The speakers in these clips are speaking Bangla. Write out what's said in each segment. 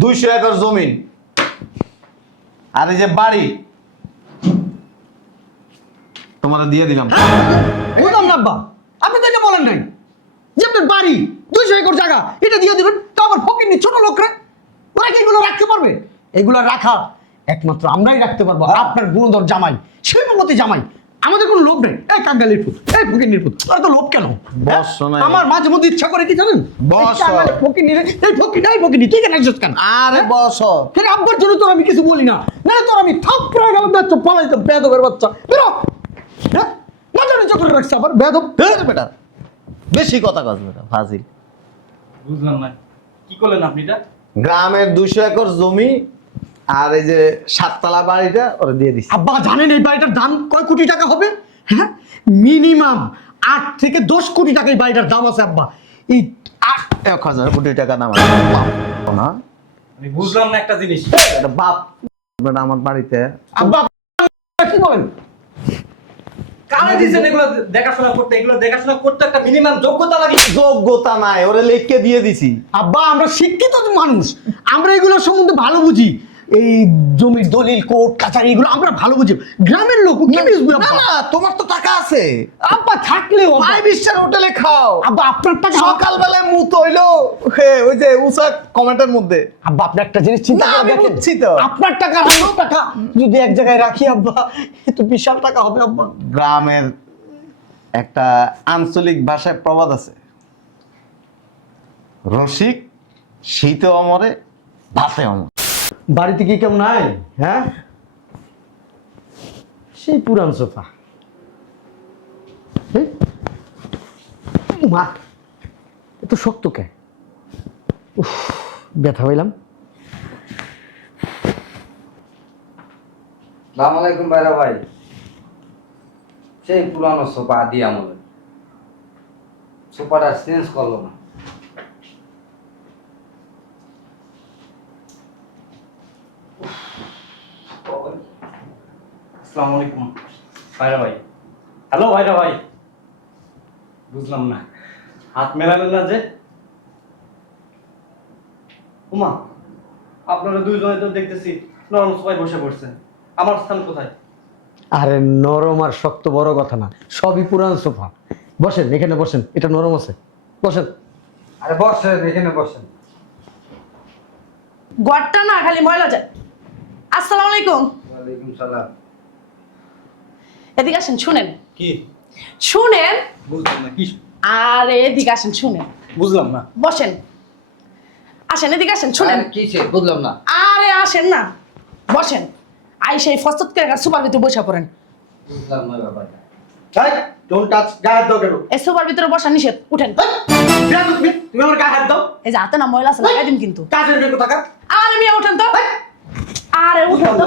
200 একর জমিন আর এই যে বাড়ি তোমারে দিয়ে দিলাম। বললাম না আব্বা, আপনি তো এটা বলেন নাই যে আপনার বাড়ি 200 একর জায়গা এটা দিয়ে দিবেন। তো আমার ফকিরনি ছোট লোকরে ওরা কি এগুলো রাখতে পারবে? এগুলো রাখা একমাত্র আমরাই রাখতে পারবো। আর আপনার গুণধর জামাই, শিল্পপতি জামাই, আমাদের কোনো লোভ নেই। এই কাঙ্গালির পুত, এই ফকিরনির পুত, তোর তো লোভ কেন? বস শোনাই। আমার মাঝে মধ্যে ইচ্ছা করে কি জানেন? বস। ফকিরনি, এই ফকিরনি তুই কেন আসছিস কেন? আরে বস, কেন আব্বার জন্য তোর আমি কিছু বলি না, না তোর আমি থাপড়ে গেলাম বাচ্চা পালাইতাম বেদবের বাচ্চা। বেরো, হ্যাঁ মজা নিচে করে রাখছে আবার বেদব। বেটা বেশি কথা কস বেটা ফাজিল। বুঝলাম না কি করলেন আপনি এটা? গ্রামের 200 একর জমি আর এই যে 7 তলা বাড়িটা ওরে দিয়ে দিছি। আব্বা জানেন এই বাড়িটার দাম কয় কোটি টাকা হবে? হ্যাঁ মিনিমাম 8 থেকে 10 কোটি টাকা এই বাড়িটার দাম আছে আব্বা। এই 1000 কোটি টাকা নাম না আমি বুঝলাম না একটা জিনিস। এটা বাপ বেটা আমার বাড়িতে। আব্বা কি বলেন? কারে দিছেন এগুলো দেখাশোনা করতে? এগুলো দেখাশোনা করতে একটা মিনিমাম যোগ্যতা লাগে। যোগ্যতা নাই, ওরে লিখকে দিয়ে দিছি। আব্বা আমরা শিক্ষিত মানুষ, আমরা এগুলো সম্বন্ধে ভালো বুঝি। এই জমির দলিল কোর্ট কাছারি এগুলো আমরা ভালো বুঝি। গ্রামের লোক কি বুঝবে না আব্বা? না, তোমার তো টাকা আছে। আব্বা থাকলেও আব্বা। 5 স্টার হোটেলে খাও। আব্বা আপনার টাকা সকালবেলায় মুত হইলো ওই যে উষা কমেন্টের মধ্যে। আব্বা আপনি একটা জিনিস চিন্তা না, করে আমি দেখেন, বুঝছি তো। আপনার টাকা আর আমার টাকা যদি এক জায়গায় রাখি আব্বা, এ তো বিশাল টাকা হবে আব্বা। গ্রামের একটা আঞ্চলিক ভাষায় প্রবাদ আছে, রসিক শীতে অমরে ভাতে অমর। বাড়িতে কি কেমন নাই? হ্যাঁ সেই পুরান সোফা। মা এত শক্ত কে? উফ, ব্যথা হইলাম। আসসালামু আলাইকুম ভাইরা ভাই। সেই পুরানো সোফা আদি আমলের সোফাটা চেঞ্জ করলো না। আসসালামু আলাইকুম ভাইরা ভাই। হ্যালো ভাইরা ভাই, বুঝলাম না হাত মেলালেন না যে? উমা, আপনারা দুইজনে তো দেখতেছি নরম সোফায় বসে পড়ছেন, আমার স্থান কোথায়? আরে নরম আর শক্ত বড় কথা না, সবই পুরান সোফা। বসেন এখানে বসেন, এটা নরম আছে, বসেন। আরে বসেন, এখানে বসেন। ঘরটা না খালি ময়লা যায়। আসসালামু আলাইকুম। ওয়ালাইকুম সালাম। এদিকে আসেন, শুনেন কি শুনেন। বুঝলাম না কি? আর এদিকে আসেন, শুনেন। বুঝলাম না। বসেন, আসেন এদিকে আসেন, শুনেন। আরে কিসে বুঝলাম না। আরে আসেন না, বসেন। আই সেই ফসত করে সুপার ভিতরে বসে পড়েন। বুঝলাম না ব্যাপারটা। এই ডোন্ট টাচ, গায়ে হাত দাও কেন? এই সুপার ভিতরে বসা নিষেধ, উঠেন। তুমি আমার গায়ে হাত দাও। এই যে হাতে না ময়লা আছে লাগাই দিন কিন্তু। কাজের মেয়ে কোথাকার? আরে মিয়া উঠেন তো, আরে উঠেন তো।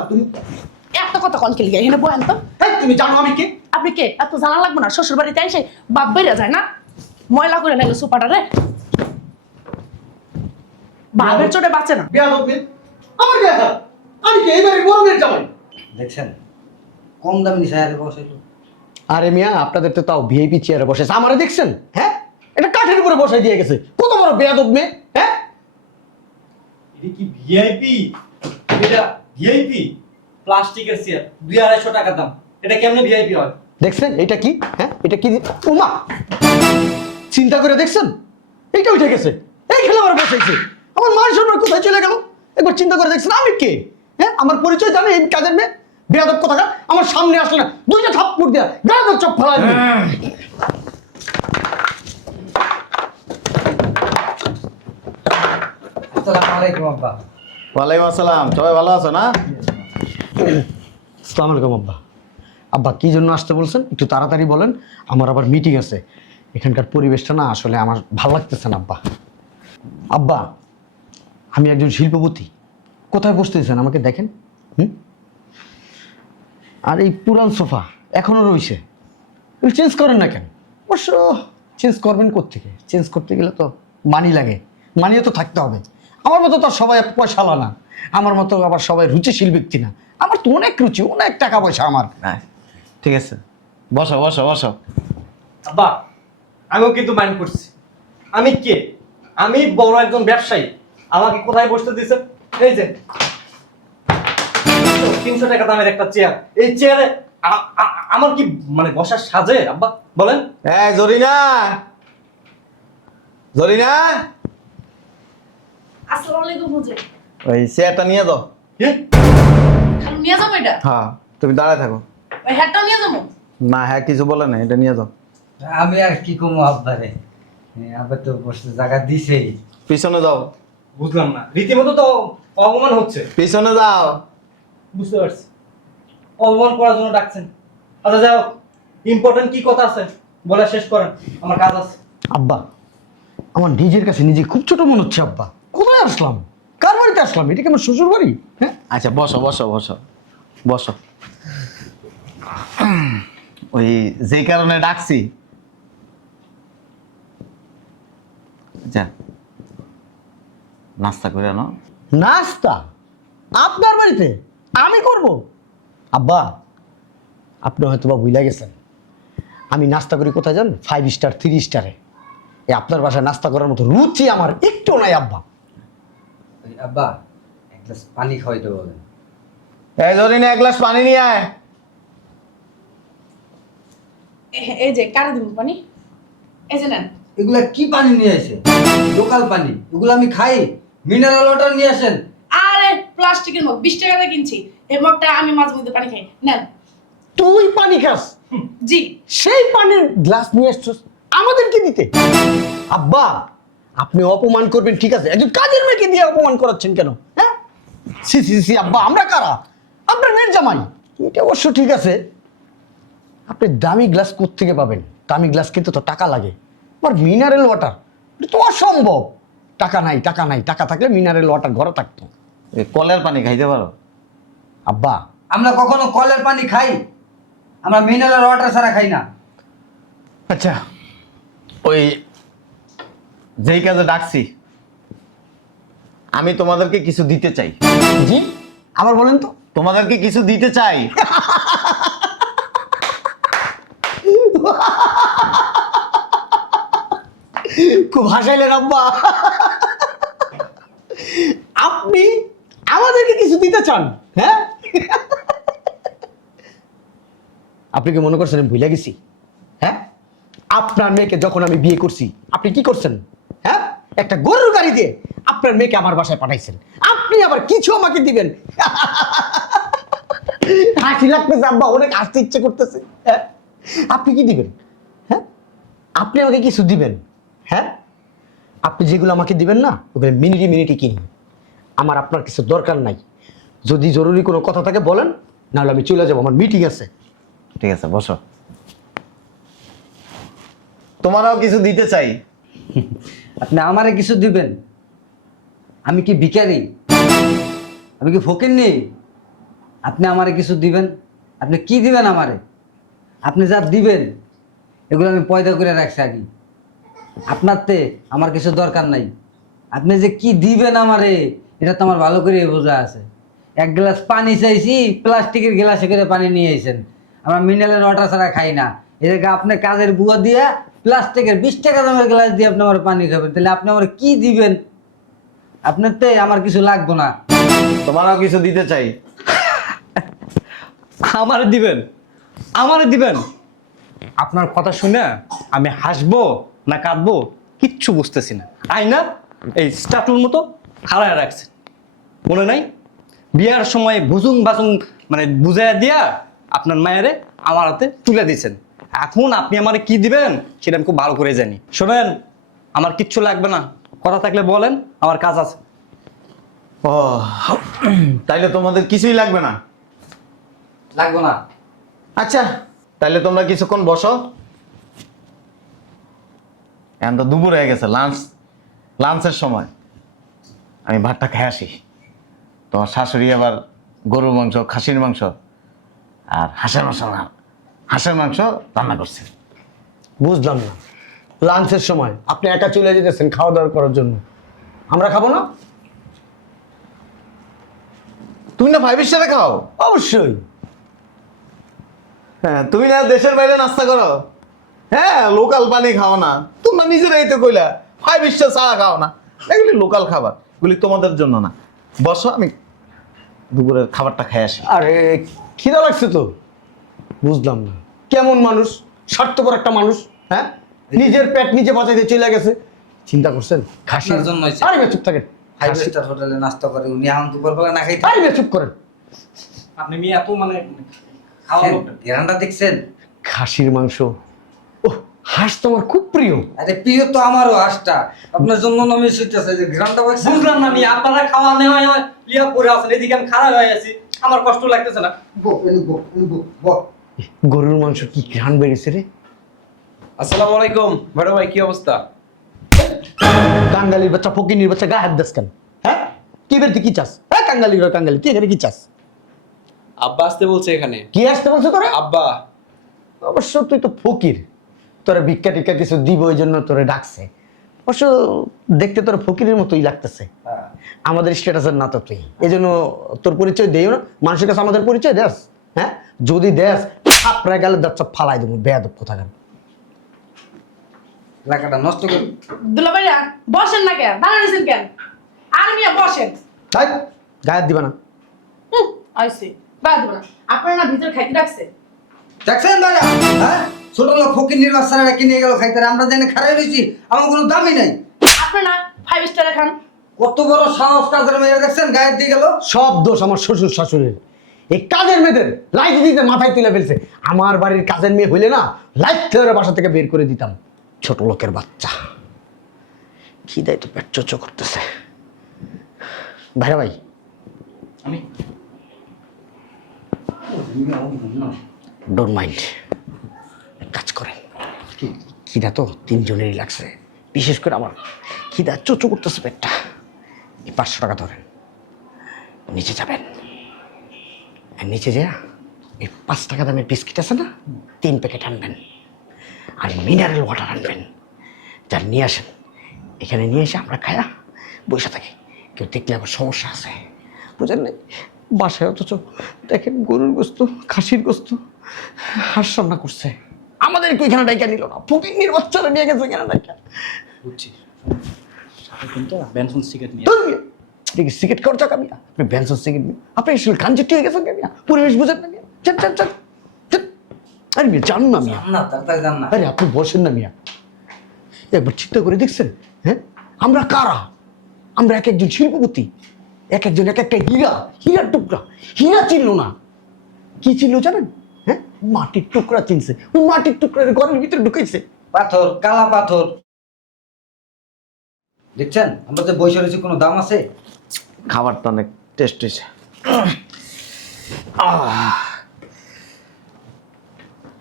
এত কথা কন খেলি এখানে বলেন তো। তুমি জানো আমি কে? আপনি কে? এত জানা লাগবে না। শ্বশুর বাড়িতে এসে বাপ বেড়ে যায় না, ময়লা করে নাইলো সুপারটা রে। বাপের চোটে বাঁচে না। বিয়া দোবে আমার গায়ে হাত। আমি কে? এইবারে গরমের জামাই। দেখছেন কম দামি সায়ারে বসাইলো। আরে মিয়া আপনাদের তো তাও ভিআইপি চেয়ারে বসেছে, আমারে দেখছেন? হ্যাঁ এটা কাঠের উপরে বসাই দিয়ে গেছে। কত বড় বেয়াদব মেয়ে! হ্যাঁ এটা কি ভিআইপি? এটা ভিআইপি প্লাস্টিকের চেয়ার, 2-250 টাকা দাম। এটা কেমনে ভিআইপি হয়? দেখছেন এটা কি? হ্যাঁ এটা কি? ওমা চিন্তা করে দেখছেন, এইটা উঠে গেছে, এই খেলে আমার বসাইছে। আমার মান সম্মান কোথায় চলে গেল? একবার চিন্তা করে দেখছেন আমি কে? হ্যাঁ আমার পরিচয় জানে এই কাজের মেয়ে? বেয়াদব কোথাকার, আমার সামনে আসলে না দুইটা থাপ্পড় দেয়া গায়ে চপ ফেলাই দিবে। আসসালামু আলাইকুম আব্বা। ওয়ালাইকুম আসসালাম। সবাই ভালো আছো না? আসসালামু আলাইকুম আব্বা। আব্বা কি জন্য আসতে বলছেন একটু তাড়াতাড়ি বলেন, আমার আবার মিটিং আছে। এখানকার পরিবেশটা না আসলে আমার ভালো লাগতেছে না আব্বা। আব্বা আমি একজন শিল্পপতি, কোথায় বসতেছেন আমাকে দেখেন। আর এই পুরান সোফা এখনো রয়েছে, চেঞ্জ করেন না কেন? অবশ্য চেঞ্জ করবেন কোত্থেকে? চেঞ্জ করতে গেলে তো মানি লাগে, মানিও তো থাকতে হবে। আমার মতো তো আর সবাই পয়সাওয়ালা না, আমার মতো আবার সবাই রুচিশীল ব্যক্তি না। আমার তো অনেক রুচি, অনেক টাকা পয়সা আমার। হ্যাঁ ঠিক আছে, বসো বসো বসো। আব্বা আমিও কিন্তু মাইন্ড করছি। আমি কে? আমি বড় একজন ব্যবসায়ী, আমাকে কোথায় বসতে দিয়েছেন? এই যে 300 টাকা দামের একটা চেয়ার, এই চেয়ারে আমার কি মানে বসার সাজে আব্বা বলেন? এই জরিনা, জরিনা, আসসালামু আলাইকুম হুজুর। ওই চেয়ারটা নিয়ে যাও। কি? খালি নিয়ে যাবো এটা? হ্যাঁ, তুমি দাঁড়ায় থাকো। ওই হ্যাটটাও নিয়ে যাবো? না, হ্যাঁ কিছু বলে না, এটা নিয়ে যাও। আমি আর কি কমু আব্বারে, আব্বা তো বসতে জায়গা দিছেই। পিছনে যাও, বুঝলাম না, রীতিমতো তো অপমান হচ্ছে। পিছনে যাও। বুঝতে পারছি, অপমান করার জন্য ডাকছেন। আচ্ছা যাও, ইম্পর্টেন্ট কি কথা আছে বলে শেষ করেন, আমার কাজ আছে। আব্বা, আমার নিজের কাছে নিজে খুব ছোট মনে হচ্ছে আব্বা। কোথায় আসলাম? কার বাড়িতে আসলাম? এটা কি আমার শ্বশুর বাড়ি? হ্যাঁ, আচ্ছা বসো বসো বসো বসো। ওই যে কারণে ডাকছি, আচ্ছা নাস্তা করে নাও। নাস্তা আপনার বাড়িতে আমি করব? আব্বা, আপনি হয়তো বা ভুলে গেছেন, আমি নাস্তা করি কোথায় যান? 5 স্টার 3 স্টারে। এই আপনার বাসায় নাস্তা করার মতো রুচি আমার একটু নাই আব্বা। ওই আব্বা এক গ্লাস পানি খাওয়াইতে বলেন। এই জরিনা, এক গ্লাস পানি নিয়ে আয়। এই যে কারে দিব পানি? এই যে নেন। এগুলা কি পানি নিয়ে আসে? লোকাল পানি, এগুলো আমি খাই। মিনারেল ওয়াটার নিয়ে আসেন। আরে প্লাস্টিকের মগ 20 টাকা দিয়ে কিনছি, এই মগটা আমি মাঝে মধ্যে পানি খাই। নেন। তুই পানি খাস? জি। সেই পানির গ্লাস নিয়ে আসছিস আমাদেরকে দিতে? আব্বা, আপনি অপমান করবেন ঠিক আছে, একজন কাজের মেয়েকে দিয়ে অপমান করাচ্ছেন কেন? হ্যাঁ, সি সি সি আব্বা, আমরা কারা? আপনার মেয়ের জামাই। এটা অবশ্য ঠিক আছে, আপনি দামি গ্লাস কোত্থেকে পাবেন? দামি গ্লাস কিন্তু তো টাকা লাগে। আর মিনারেল ওয়াটার এটা তো অসম্ভব। টাকা নাই, টাকা নাই, টাকা থাকলে মিনারেল ওয়াটার ঘরে থাকতো। এই কলের পানি খাইতে পারো? আব্বা, আমরা কখনো কলের পানি খাই? আমরা মিনারেল ওয়াটার ছাড়া খাই না। আচ্ছা, ওই যেই কাজে ডাকছি, আমি তোমাদেরকে কিছু দিতে চাই। জি, আবার বলেন তো। তোমাদেরকে কিছু দিতে চাই। খুব হাসাইলেন আব্বা। আপনি আমাদেরকে কিছু দিতে চান? হ্যাঁ, আপনি কি মনে করছেন আমি ভুলে গেছি? হ্যাঁ, আপনার মেয়েকে যখন আমি বিয়ে করছি আপনি কি করছেন? হ্যাঁ, একটা গরুর গাড়ি দিয়ে আপনার মেয়েকে আমার বাসায় পাঠাইছেন। আপনি আবার কিছু আমাকে দিবেন? হাসি লাগতেছে আব্বা, অনেক হাসতে ইচ্ছে করতেছে। হ্যাঁ, আপনি কি দিবেন? হ্যাঁ, আপনি আমাকে কিছু দিবেন? হ্যাঁ, আপনি যেগুলো আমাকে দিবেন না ওগুলো মিনিটে মিনিটে কিনি। আমার আপনার কিছু দরকার নাই। যদি জরুরি কোনো কথা থাকে বলেন, নাহলে আমি চলে যাবো, আমার মিটিং আছে। ঠিক আছে, বসো। তোমারও কিছু দিতে চাই। আপনি আমারে কিছু দিবেন? আমি কি ভিখারি? আমি কি ফকির নেই? আপনি আমারে কিছু দিবেন? আপনি কি দিবেন আমারে? আপনি যা দিবেন এগুলো আমি পয়দা করে রাখছি আগে। আপনার তে আমার কিছু দরকার নাই। আপনি যে কি দিবেন আমারে এটা তো আমার ভালো করে বোঝা আছে। এক গ্লাস পানি চাইছি, প্লাস্টিকের গ্লাসে করে পানি নিয়ে এসেছেন। আমরা মিনারেল ওয়াটার ছাড়া খাই না। এটাকে আপনি কাজের বুয়া দিয়া প্লাস্টিকের 20 টাকা দামের গ্লাস দিয়ে আপনি আমার পানি খাবেন, তাহলে আপনি আমার কি দিবেন? আপনার তে আমার কিছু লাগবে না। তোমারও কিছু দিতে চাই। আমারে দিবেন? আমারে দিবেন? আপনার কথা শুনে আমি হাসবো না কাঁদবো কিচ্ছু বুঝতেছি না। আয়না এই স্ট্যাটুর মতো হারায় রাখছে, মনে নাই? বিয়ার সময় ভুজুং বাজুং মানে বুঝাইয়া দিয়া আপনার মায়েরে আমার হাতে তুলে দিয়েছেন। এখন আপনি আমারে কি দিবেন সেটা আমি খুব ভালো করে জানি। শোনেন, আমার কিচ্ছু লাগবে না, কথা থাকলে বলেন, আমার কাজ আছে। ও, তাইলে তোমাদের কিছুই লাগবে না? লাগবে না। আচ্ছা, তাইলে তোমরা কিছুক্ষণ বসো। এখন তো দুপুর হয়ে গেছে, লাঞ্চের সময়। আমি ভাতটা খেয়ে আসি। তোমার শাশুড়ি আবার গরুর মাংস, খাসির মাংস আর হাঁসের মাংস রান্না করছে। বুঝলাম না, লাঞ্চের সময় আপনি একা চলে যেতেছেন খাওয়া দাওয়া করার জন্য, আমরা খাবো না? তুমি না 5 স্টারে খাও? অবশ্যই। হ্যাঁ, তুমি না দেশের বাইরে নাস্তা করো? হ্যাঁ, লোকাল পানি খাও না? তোমরা নিজেরাই তো কইলা 5 স্টার ছাড়া খাও না। এগুলি লোকাল খাবার, এগুলি তোমাদের জন্য না। বসো, আমি দুপুরের খাবারটা খেয়ে আসি। আরে খিদা লাগছে তো। বুঝলাম না কেমন মানুষ, স্বার্থপর একটা মানুষ। হ্যাঁ, নিজের পেট নিজে বাঁচাইতে চলে গেছে। চিন্তা করছেন খাসির আপনার জন্য হয়েছে। আরে ভাই চুপ থাকেন। ফাইভ স্টার হোটেলে নাস্তা করে উনি এখন দুপুরবেলা না খাইতে আরে ভাই চুপ করেন। আপনি মেয়ে এত মানে খাওয়া লোকটা গ্রানটা দেখছেন? খাসির মাংস, ও হাঁস তো আমার খুব প্রিয়। আরে প্রিয় তো আমারও হাঁসটা, আপনার জন্য নামে শুইতেছে যে গ্রানটা দেখছেন? বুঝলাম না মেয়ে, আপনারা খাওয়া নেওয়া লিয়া পড়ে আছেন, এদিকে আমি খারাপ হয়ে আছি, আমার কষ্ট লাগতেছে না। গরুর মাংস কি ঘ্রাণ বেড়েছে রে। আসসালামু আলাইকুম বড় ভাই, কি অবস্থা? কাঙ্গালির বাচ্চা, ফকিনির বাচ্চা, গায়ে হাত দিস কেন? হ্যাঁ, কি বেরতে কি চাস? হ্যাঁ, কাঙ্গালি রে কাঙ্গালি, তুই এখানে কি চাস? আব্বা আসতে বলছে এখানে। কি আসতে বলছো তোরা? আব্বা অবশ্য তুই তো ফকির, তোরা ভিক্ষা টিক্ষা কিছু দিব ওই জন্য তোরে ডাকছে। অবশ্য দেখতে তোর ফকিরের মতোই লাগতেছে। আমাদের স্ট্যাটাসের না তো তুই, এই জন্য তোর পরিচয় দেও না। মানুষের কাছে আমাদের পরিচয় দেস? হ্যাঁ, যদি দেস ছাপড়া গেলে দাঁত ফালাই দেবো, বেয়াদব কোথাকার। এলাকাটা নষ্ট করে দুলাভাইয়া বসেন না কেন, দাঁড়াইছেন কেন? আর মিয়া বসেন। তাই গায়ে হাত দিবা না। আইসি বাদ না, আপনারা না ভিতরে খাইতে রাখছে। দেখছেন দাদা? হ্যাঁ, ছোট লোক ফকির নির্বাচনের কিনে গেল খাইতে, আর আমরা জানি খারাই রয়েছি, আমার কোনো দামই নাই। আপনারা 5 স্টারে খান। কত বড় সাহস কাজের মেয়ে, দেখছেন গায়ে দিয়ে গেল। সব দোষ আমার শ্বশুর শাশুড়ির। এই কাজের মেয়েদের লাইট দিতে মাথায় তুলে ফেলছে। আমার বাড়ির কাজের মেয়ে হইলে না, লাইট ধরে বাসা থেকে বের করে দিতাম। ছোট লোকের বাচ্চা, খিদায় তো পেট চোচো করতেছে। ভাইরা ভাই, আমি ডোন্ট মাইন্ড, কাজ করেন। খিদা তো তিনজনেরই লাগছে, বিশেষ করে আমার খিদা চোচো করতেছে পেটটা। এই 500 টাকা ধরেন, নিচে যাবেন, আর নিচে যা এই 5 টাকা দামের বিস্কিট আছে না, 3 প্যাকেট আনবেন, আর মিনারেল ওয়াটার আনবেন। যার নিয়ে আসেন, এখানে নিয়ে এসে আমরা খায়া বসে থাকি। কেউ দেখলে আবার সমস্যা আছে, বুঝেন না? বাসায় অথচ দেখেন গরুর গোস্ত, খাসির গোস্ত, হাঁস রান্না করছে। আমাদের কেউ এখানে ডাইকা নিল না, ফকিন্নির বাচ্চারা নিয়ে গেছে এখানে ডাইকা। বুঝছি, সাথে কিন্তু বেনসন সিগারেট নিয়ে দেখি সিগারেট খাওয়ার চাকা মিয়া, আপনি ব্যানসন সিগারেট নিয়ে আপনি আসলে কাঞ্চিটি হয়ে গেছেন মিয়া, পরিবেশ বুঝেন না মিয়া। চান চান চান চান। আরে মিয়া জান না মিয়া, না তাড়াতাড়ি যান না। আরে আপনি বসেন না মিয়া। একবার চিন্তা করে দেখছেন? হ্যাঁ, আমরা কারা? আমরা এক একজন শিল্পপতি, এক একজন এক একটা হীরা, হীরার টুকরা। হীরা চিনলো না, কি চিনলো জানেন? হ্যাঁ, মাটির টুকরা চিনছে। ওই মাটির টুকরার ঘরের ভিতরে ঢুকাইছে। পাথর, কালা পাথর। দেখছেন আমরা যে বসে রয়েছি, কোনো দাম আছে? খাবারটা অনেক টেস্ট হয়েছে।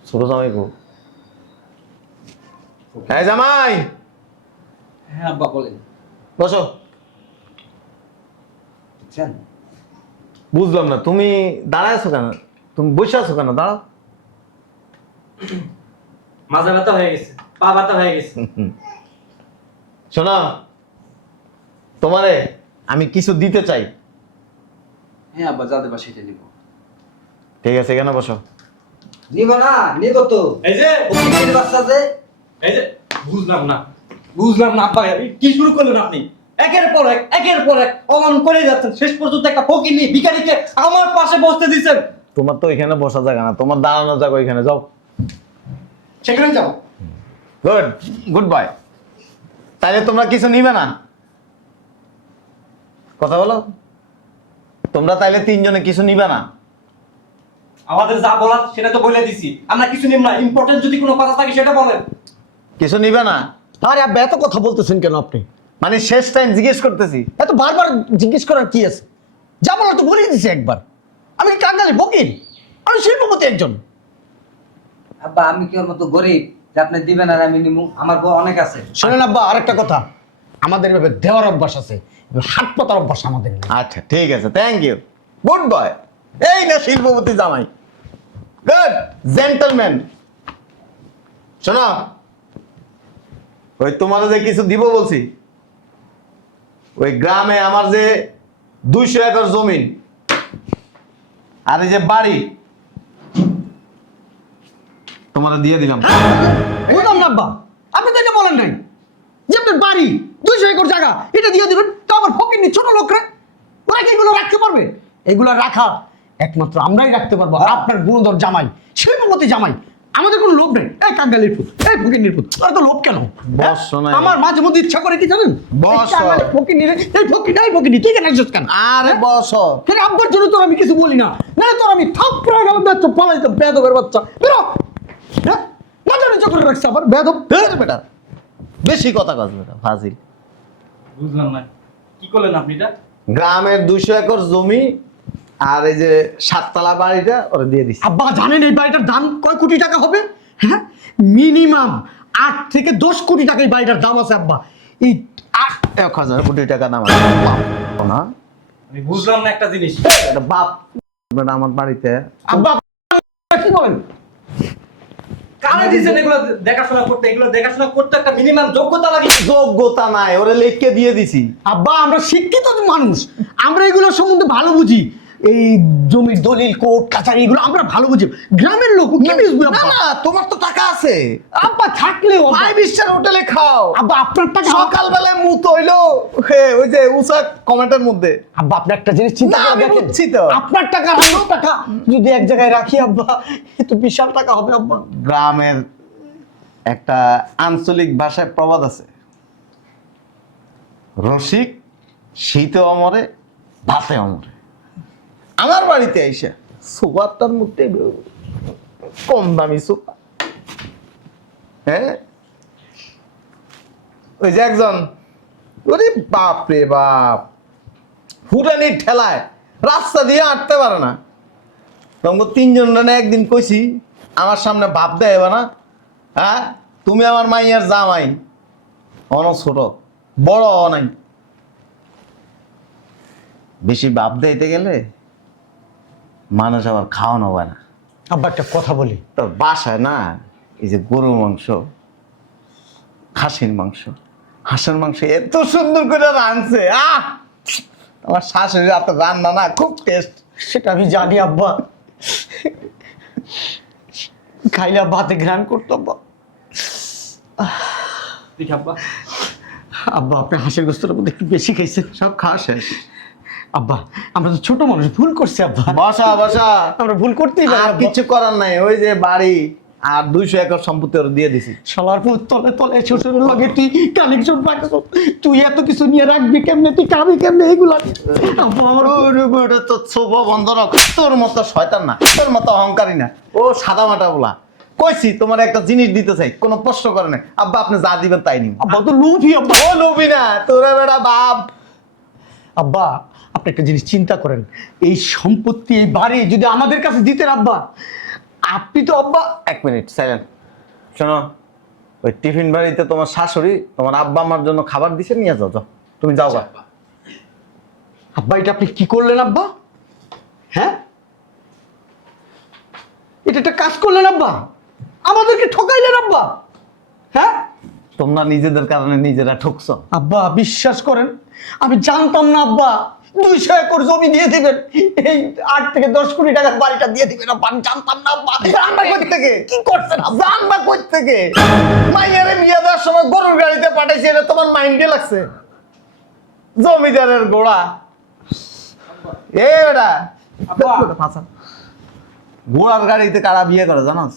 ছোট জামাই গো, হ্যাঁ জামাই হ্যাঁ আব্বা বলেন। বসো। দেখছেন? বুঝলাম না, তুমি দাঁড়ায় আছো কেন? তুমি বসে আছো কেন? দাঁড়াও। মাজা ব্যথা হয়ে গেছে, পা ব্যথা হয়ে গেছে। শোনো, তোমারে আমি কিছু দিতে চাই। হ্যাঁ আব্বা, যা দেবা সেটা নিব। ঠিক আছে, এখানে বসো। নিব না, নিব তো। এই যে ফকির বাচ্চা যে। এই যে বুঝলাম না আব্বা, এই কি শুরু করলেন আপনি? একের পর এক অমান করে যাচ্ছেন, শেষ পর্যন্ত একটা ফকিন্নি ভিখারিকে আমার পাশে বসতে দিচ্ছেন। তোমার তো এখানে বসা জায়গা না, তোমার দাঁড়ানো জায়গা ওইখানে যাও। সেখানে যাও। Good bye. তাইলে তোমরা কিছু নিবে না? কথা বলো। তোমরা তাইলে 3 জনে কিছু নিবে না? আমাদের যা বলার সেটা তো বলে দিছি, আমরা কিছু নিব না। ইম্পর্টেন্ট যদি কোনো কথা থাকে সেটা বলেন। কিছু নিবে না? আরে আব্বা এত কথা বলতেছেন কেন আপনি? মানে শেষ টাইম জিজ্ঞেস করতেছি। এত বারবার জিজ্ঞেস করার কি আছে? যা বলার তো বলেই দিছি একবার। আমি কি কাঙ্গালি ফকির? আমি শিল্পপতি একজন। আব্বা আমি কি ওর মতো গরিব যে আপনি দিবেন আর আমি নিমু? আমার বউ অনেক আছে। শোনেন আব্বা, আরেকটা কথা, আমাদের এভাবে দেওয়ার অভ্যাস আছে, হাত পাতার অভ্যাস আমাদের নেই। আচ্ছা ঠিক আছে, থ্যাংক ইউ, গুড বয়। এই না শিল্পপতি জামাই, গুড জেন্টলম্যান। শোনো, ওই তোমার যে কিছু দিব বলছি, ওই গ্রামে আমার যে 200 একর জমিন আর এই যে বাড়ি তোমার দিয়ে দিলাম। বুঝলাম না আব্বা, আপনি তো এটা বলেন নাই যে আপনার বাড়ি 200 একর জায়গা, এটা দিয়ে দিবেন। তো আমার ফকির ছোট লোক রে, ওরা কি এগুলো রাখতে পারবে? এগুলো রাখা একমাত্র আমরাই রাখতে পারবো। আর আপনার গুণধর জামাই, শিল্পপতি জামাই, আমাদের কোনো লোভ নেই। এই কাঙ্গালির পুত, এই ফকিন্নির পুত, তোর তো লোভ কেন? বস শোনাই। আমার মাঝে মধ্যে ইচ্ছা করে কি জানেন? বস। এই ফকিন্নি তুই কেন আসছিস কেন? আরে বস, কেন আব্বার জন্য তোর আমি কিছু বলি না, না তোর আমি থাপড়ে গেলাম, বেচ্চ পালাইতাম, বেদবের বাচ্চা বেরো। হ্যাঁ মজা নিচে করে রাখছে আবার বেদব। বেটা বেশি কথা কস বেটা, ফাজিল। বুঝলাম না কি করলেন আপনি এটা? গ্রামের 200 একর জমি আর এই যে 7 তলা বাড়িটা ওরা দিয়ে দিছি। আব্বা জানেন এই বাড়িটার দাম কয় কোটি টাকা হবে? হ্যাঁ মিনিমাম 8 থেকে 10 কোটি টাকা এই বাড়িটার দাম আছে আব্বা। এই 1,000 কোটি টাকা নাম না, আমি বুঝলাম না একটা জিনিস। এটা বাপ বেটা আমার বাড়িতে। আব্বা কি বলেন? কারে দিছেন এগুলো দেখাশোনা করতে? এগুলো দেখাশোনা করতে একটা মিনিমাম যোগ্যতা লাগে। যোগ্যতা নাই, ওরে লিখকে দিয়ে দিছি। আব্বা আমরা শিক্ষিত মানুষ, আমরা এগুলো সম্বন্ধে ভালো বুঝি। এই জমির দলিল কোর্ট কাছারি এগুলো আমরা ভালো বুঝি। গ্রামের লোক কি বুঝবে না আব্বা? না, তোমার তো টাকা আছে, আব্বা থাকলেও আব্বা। 5 স্টার হোটেলে খাও। আব্বা আপনার টাকা সকালবেলায় মুত হইলো ওই যে উষা কমেন্টের মধ্যে। আব্বা আপনি একটা জিনিস চিন্তা না, করে আমি দেখেন, বুঝছি তো। আপনার টাকা আর আমার টাকা যদি এক জায়গায় রাখি আব্বা, এ তো বিশাল টাকা হবে আব্বা। গ্রামের একটা আঞ্চলিক ভাষায় প্রবাদ আছে, রসিক শীতে অমরে ভাতে অমরে। আমার বাড়িতে আইসা সুপারটার মধ্যে কম দামি সুপার, হ্যাঁ ওই যে একজন, ওরে বাপ রে বাপ, ফুটানির ঠেলায় রাস্তা দিয়ে হাঁটতে পারে না। তোমাকে 3 জন একদিন কইছি আমার সামনে ভাব দেয় না, হ্যাঁ তুমি আমার মাইয়ার জামাই, অন ছোট বড় নাই, বেশি ভাব দিতে গেলে মানুষ আবার খাওয়ানো হয় না। আব্বা একটা কথা বলি, তো বাসায় না এই যে গরুর মাংস, খাসির মাংস, হাঁসের মাংস এত সুন্দর করে রাঁধছে, আমার শাশুড়ি এত রান্না না খুব টেস্ট। সেটা আমি জানি আব্বা, খাইলে ভাতে ঘ্রাণ করতো আব্বা। ঠিক আব্বা। আব্বা আপনি হাঁসের গোস্তটার মধ্যে একটু বেশি খাইছেন। সব খাওয়া শেষ। আব্বা আমরা তো ছোট মানুষ, ভুল করছি আব্বা, বসা বসা, আমরা ভুল করতেই পারি আর আব্বা। কিছু করার নাই, ওই যে বাড়ি আর 200 একর সম্পত্তি ওরা দিয়ে দিছি। শালার পুত তলে তলে শ্বশুরের লগে তুই কানেকশন রাখছ, তুই এত কিছু নিয়ে রাখবি কেমনে, তুই খাবি কেমনে এগুলা? আব্বা আমার ওটা তো ছোপ বন্ধ রাখ, তোর মতো শয়তান না, তোর মতো অহংকারী না, ও সাদা মাটা বলা। কইছি তোমার একটা জিনিস দিতে চাই, কোনো প্রশ্ন করে নাই। আব্বা আপনি যা দিবেন তাই নিন। আব্বা তো লোভী আব্বা। ও লোভী না, তোরা বেটা বাপ। আব্বা আপনি একটা জিনিস চিন্তা করেন, এই সম্পত্তি এই বাড়ি যদি আমাদের কাছে দিতেন আব্বা, আপনি তো আব্বা। 1 মিনিট সাইলেন্ট। শোনো, ওই টিফিন বাড়িতে তোমার শাশুড়ি তোমার আব্বা আমার জন্য খাবার দিছে, নিয়ে যাও, যাও তুমি যাও গা। আব্বা এটা আপনি কি করলেন আব্বা? হ্যাঁ এটা একটা কাজ করলেন আব্বা, আমাদেরকে ঠকাইলেন আব্বা। হ্যাঁ তোমরা নিজেদের কারণে নিজেরা ঠকছো। আব্বা বিশ্বাস করেন আমি জানতাম না আব্বা 200 একর জমি দিয়ে দিবেন, এই 8 থেকে 10 কোটি টাকার বাড়িটা দিয়ে দিবেন আব্বা, আমি জানতাম না আব্বা। জানবা কই থেকে? কি করছেন আব্বা? জানবা কই থেকে? মাইয়ারে বিয়ে দেওয়ার সময় গরুর গাড়িতে পাঠাইছি, এটা তোমার মাইন্ডে লাগছে? জমিদারের গোড়া এ বেটা, ঘোড়ার গাড়িতে কারা বিয়ে করে জানোস?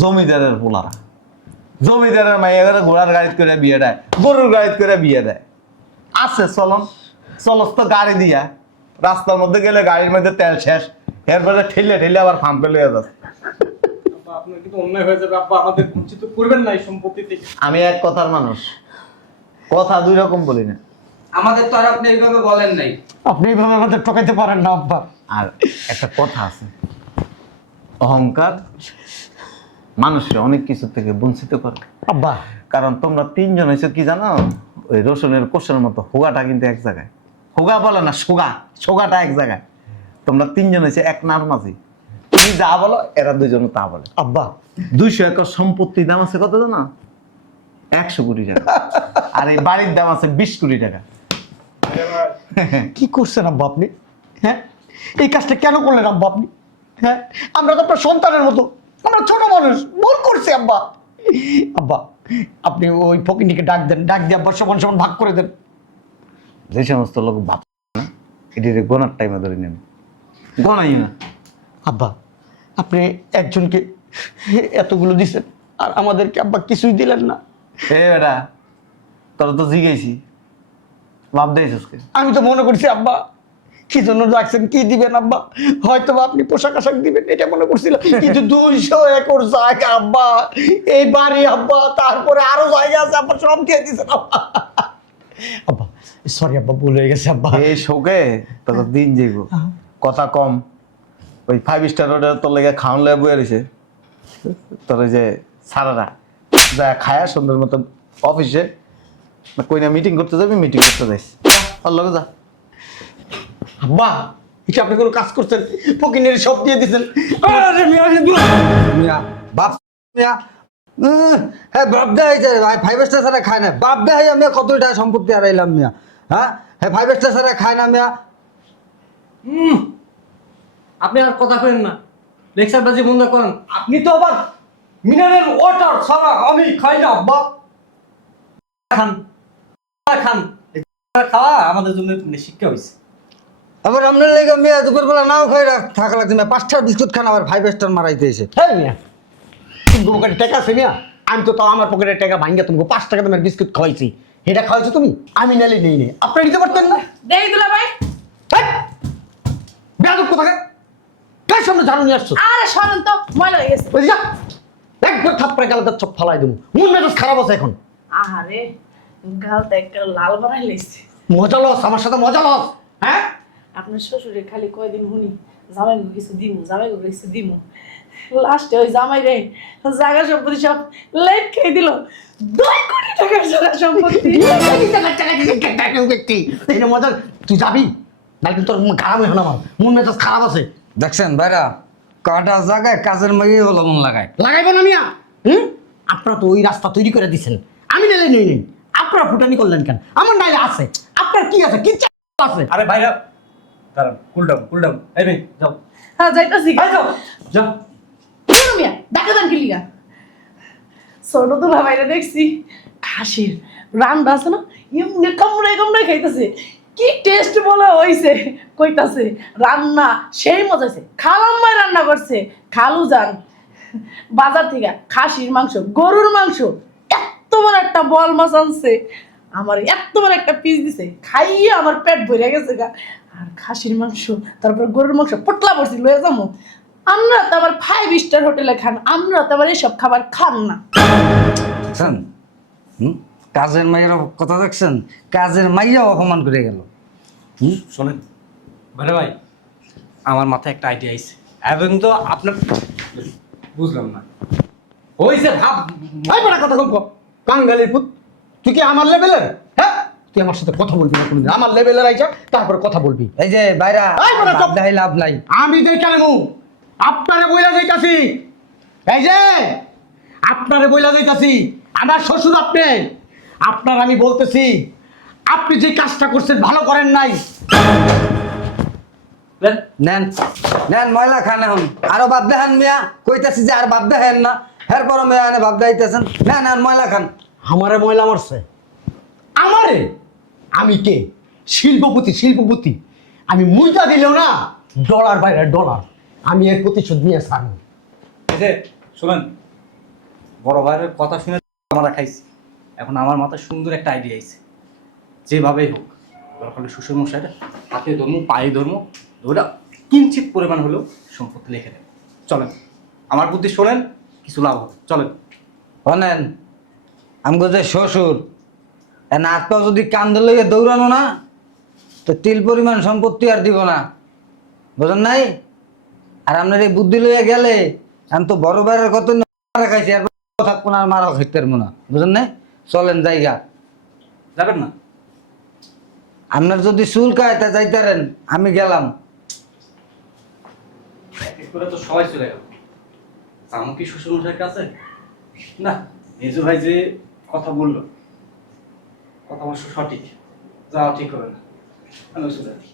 জমিদারের পোলারা। জমিদারের মাইয়া ঘোড়ার গাড়িতে করে বিয়ে দেয়, গরুর গাড়িতে করে বিয়ে দেয়। আছে চলন, চলস তো গাড়ি দিয়া, রাস্তার মধ্যে গেলে গাড়ির মধ্যে তেল শেষ, এরপরে ঠেলে ঠেলে আবার ফাম্পে লইয়া যাচ্ছে। আব্বা আপনার কিন্তু অন্যায় হয়ে যাবে আব্বা, আমাদের বঞ্চিত করবেন না এই সম্পত্তি থেকে। আমি এক কথার মানুষ, কথা 2 রকম বলি না। আমাদের তো আর আপনি এইভাবে বলেন নাই। আপনি এইভাবে আমাদের ঠকাইতে পারেন না আব্বা। আর একটা কথা আছে, অহংকার মানুষের অনেক কিছু থেকে বঞ্চিত করে। আব্বা কারণ তোমরা 3 জন হয়েছে কি জানো, ওই রসুনের কোষের মতো, হোগাটা কিন্তু এক জায়গায়, হোগা বলে না সোগা, সোগাটা এক জায়গায়। তোমরা 3 জন হয়েছে এক নার মাঝি, তুমি যা বলো এরা 2 জন তা বলে। আব্বা 200 একর সম্পত্তির দাম আছে কত জানো? 100 কোটি টাকা। আর এই বাড়ির দাম আছে 20 কোটি টাকা। কি করছেন আব্বা আপনি? হ্যাঁ এই কাজটা কেন করলেন আব্বা আপনি? হ্যাঁ আমরা তো আপনার সন্তানের মতো, আমরা ছোট মানুষ, ভুল করছি আব্বা। আব্বা আপনি ওই ফকিনিকে ডাক দেন, ডাক দিয়ে আব্বা সমান সমান ভাগ করে দেন। যে সমস্ত লোক ভাব এটির গোনার টাইমে ধরে নেন, গনাই না। আব্বা আপনি একজনকে এতগুলো দিছেন আর আমাদেরকে আব্বা কিছুই দিলেন না। বেটা তোরা তো জিগাইছি, ভাব দেয়স আজকে। আমি তো মনে করছি আব্বা কি জন্য রাখছেন, কি দিবেন আব্বা, হয়তো বা আপনি পোশাক আশাক দিবেন এটা মনে করছিলাম, কিন্তু 200 একর জায়গা আব্বা, এই বাড়ি আব্বা, তারপরে আরো জায়গা আছে আব্বা, সব খেয়ে দিয়েছেন আব্বা। আব্বা সরি আব্বা, ভুল হয়ে গেছে আব্বা। এই শোকে তোর দিন যাইব, কথা কম। ওই 5 স্টার হোটেল তোর লেগে খাওয়ান লেগে বয়ে রয়েছে, তোর ওই যে সারারা যা খায়া সুন্দর মতো অফিসে কই না মিটিং করতে যাবি, মিটিং করতে যাইস, ওর লগে যা। আব্বা এটা আপনি কোনো কাজ করছেন, ফকিনের সব দিয়ে দিয়েছেন। আরে মিয়া মিয়া বাপ মিয়া হ্যাঁ বাপ দেয় যে ভাই 5 স্টার ছাড়া খায় না, বাপ দেয় আমি কত টাকা সম্পত্তি হারাইলাম মিয়া। হ্যাঁ হ্যাঁ 5 স্টার ছাড়া খায় না মিয়া। আপনি আর কথা করেন না, লেকচারবাজি বন্ধ করেন। আপনি তো আবার মিনারেল ওয়াটার ছাড়া আমি খাই না আব্বা। খান খান, এই খাওয়া আমাদের জন্য শিক্ষা হয়েছে। আবার আপনার লেগে মিয়া দুপুরবেলা নাও খাই থাকা লাগছে মিয়া, 5টা বিস্কুট খান আবার 5 স্টার মারাইতে এসে। হ্যাঁ মিয়া তুমি পকেটে টাকা আছে মিয়া, আমি তো তাও আমার পকেটের টাকা ভাঙ্গা তোমাকে 5 টাকা তোমার বিস্কুট খাওয়াইছি, এটা খাওয়াইছো তুমি, আমি নালে নেই নেই, আপনি নিতে পারতেন না। দেই দুলা ভাই। বেয়াদব কোথাকার, কার সামনে ঝাড়ু নিয়ে আসছো? আরে সরেন তো, ময়লা হয়ে গেছে। ওই যা একবার থাপ্পড়ে গালটা চপ ফালাই দেবো, মন মেজাজ খারাপ আছে এখন। আহারে গালটা একটা লাল বানাই লেছে। মজা লস, আমার সাথে মজা লস। হ্যাঁ আপনার শ্বশুরে খালি কয়দিন শুনি জামাই কিছু দিমু, জামাই কিছু দিমু, লাস্টে ওই জামাই রে জায়গা সম্পত্তি সব লেট খেয়ে দিল। 2 কোটি টাকার জায়গা সম্পত্তি। এটা মজা, তুই যাবি না কিন্তু তোর খারাপ হয়ে আমার মন মেজাজ খারাপ আছে। দেখছেন ভাইরা কাটা জায়গায় কাজের মাগে হলো মন লাগায়। লাগাইবো না মিয়া, আপনারা তো ওই রাস্তা তৈরি করে দিচ্ছেন, আমি নাইলে নেই নেই, আপনারা ফুটানি করলেন কেন? আমার নাইলে আছে, আপনার কি আছে, কি আছে? আরে ভাইরা দাঁড়ান, কুল ডাউন। এই মেয়ে যাও, হ্যাঁ যাইতাছি। যাও যাও। কেন মিয়া দেখা দেন কি লিগা? ছোট দুলা ভাইরা দেখছি খাসির রান্না আছে না, এমনি কামড়ে কামড়ে খাইতেছে, কি টেস্ট বলে হইছে, কইতাছে রান্না সেই মজা হইছে, খালাম্মাই রান্না করছে, খালু যান বাজার থেকে খাসির মাংস, গরুর মাংস, এত বড় একটা বল মাছ আনছে, আমার এত বড় একটা পিস দিছে, খাইয়ে আমার পেট ভরে গেছে গা। আর খাসির মাংস তারপর গরুর মাংস পটলা পড়ছি লয়ে যাবো। আমরা তো আবার 5 স্টার হোটেলে খান, আমরা তো আবার এসব খাবার খান না। দেখছেন কাজের মাইয়ের কথা দেখছেন, কাজের মাইয়া অপমান করে গেল। শোনেন ভাইরা ভাই, আমার মাথায় একটা আইডিয়া আইছে, এবং তো আপনার বুঝলাম না হইছে ভাব। ভাই বড় কথা কম কাঙ্গালির পুত, তুই কি আমার লেভেলের? হ্যাঁ তুই আমার সাথে কথা বলবি না কোনদিন, আমার লেভেলের আইছা তারপরে কথা বলবি। এই যে ভাইরা এই বড় চুপ। দেখাই লাভ নাই। আমি দেখালে মু আপনারে বইলা যাইতাছি, এই যে আপনারে বইলা যাইতাছি, আমার শ্বশুর আপনি, আপনার আমি বলতেছি আপনি যে কাজটা করছেন ভালো করেন নাই। নেন নেন ময়লা খান এখন, আরো বাপ দেখান মিয়া, কইতাছি যে আর বাপ দেখেন না, এরপর মেয়া এনে বাপ দেখাইতেছেন। নেন নেন ময়লা খান। আমারে ময়লা মারছে, আমারে? আমি কে? শিল্পপতি, শিল্পপতি। আমি মুইটা দিলেও না ডলার বাইরে ডলার, আমি এর প্রতিশোধ নিয়ে ছাড়ব। এই যে শোনেন, বড় ভাইয়ের কথা শুনে আমরা খাইছি, এখন আমার মাথায় সুন্দর একটা আইডিয়া আইছে, যেভাবেই হোক দরকার শ্বশুর মশাইটা হাতে ধর্ম পায়ে ধর্ম ধরে কিঞ্চিত পরিমাণ হলেও সম্পত্তি লিখে দেন। চলেন, আমার বুদ্ধি শোনেন, কিছু লাভ হবে, চলেন। শোনেন আমগো যে শ্বশুর এন হাত পা যদি কান্দে লইয়ে দৌড়ানো না, তো তিল পরিমাণ সম্পত্তি আর দিব না, বুঝেন নাই? আর আপনার এই বুদ্ধি লইয়া গেলে আমি তো বড় বাইরের কত মারা খাইছি, আর থাকবো না, আর মারাও খাইতে পারবো না, বুঝেন নাই? চলেন জায়গা যাবেন না? আপনার যদি চুল খায় তা যাইতারেন, আমি গেলাম। এক এক করে তো সবাই চলে গেল, আমার কি শ্বশুর মশাইয়ের কাছে না? মেজু ভাই যে কথা বললো, কথা অবশ্য সঠিক, যাওয়া ঠিক হবে না, আমি চলে যাই।